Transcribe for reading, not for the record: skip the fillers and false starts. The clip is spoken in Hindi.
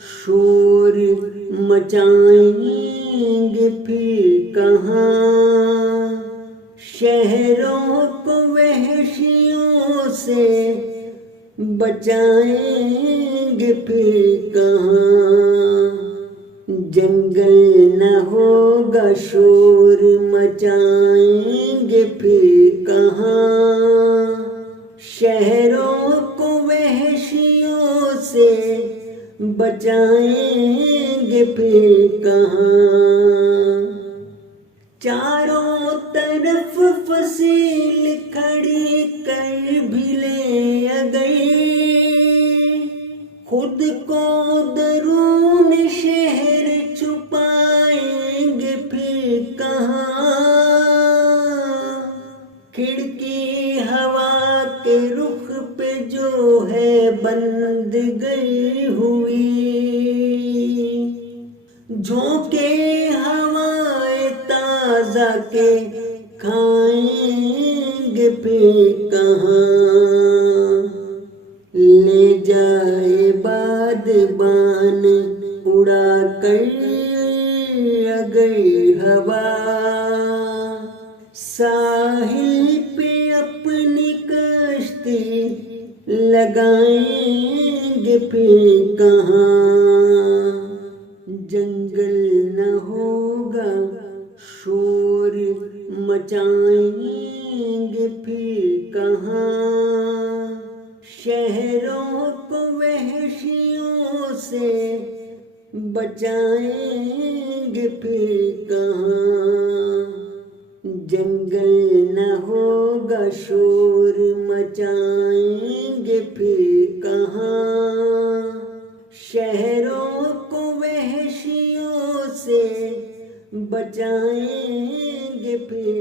शोर मचाएंगे फिर कहाँ। शहरों को वहशियों से बचाएंगे फिर कहाँ। जंगल न होगा शोर मचाएंगे फिर कहाँ। शहरों को वहशियों से बचाएंगे फिर कहाँ। चारों तरफ फसील खड़ी कर भी ले अगर, खुद को दरून शहर छुपाएंगे फिर कहाँ। खिड़की हवा के रुख पे जो है बंद गई हुई, झोंके हवाएं ताजा के खाएंगे फिर कहाँ। ले जाए बादबान उड़ा कर अगर हवा, साहिल पे अपनी कश्ती लगाएंगे फिर कहाँ। जंगल न होगा शोर मचाएंगे फिर कहाँ। शहरों को वहशियों से बचाएंगे फिर कहाँ। जंगल न होगा शोर मचाएंगे फिर कहाँ। शहरों को वहशियों से बचाएंगे फिर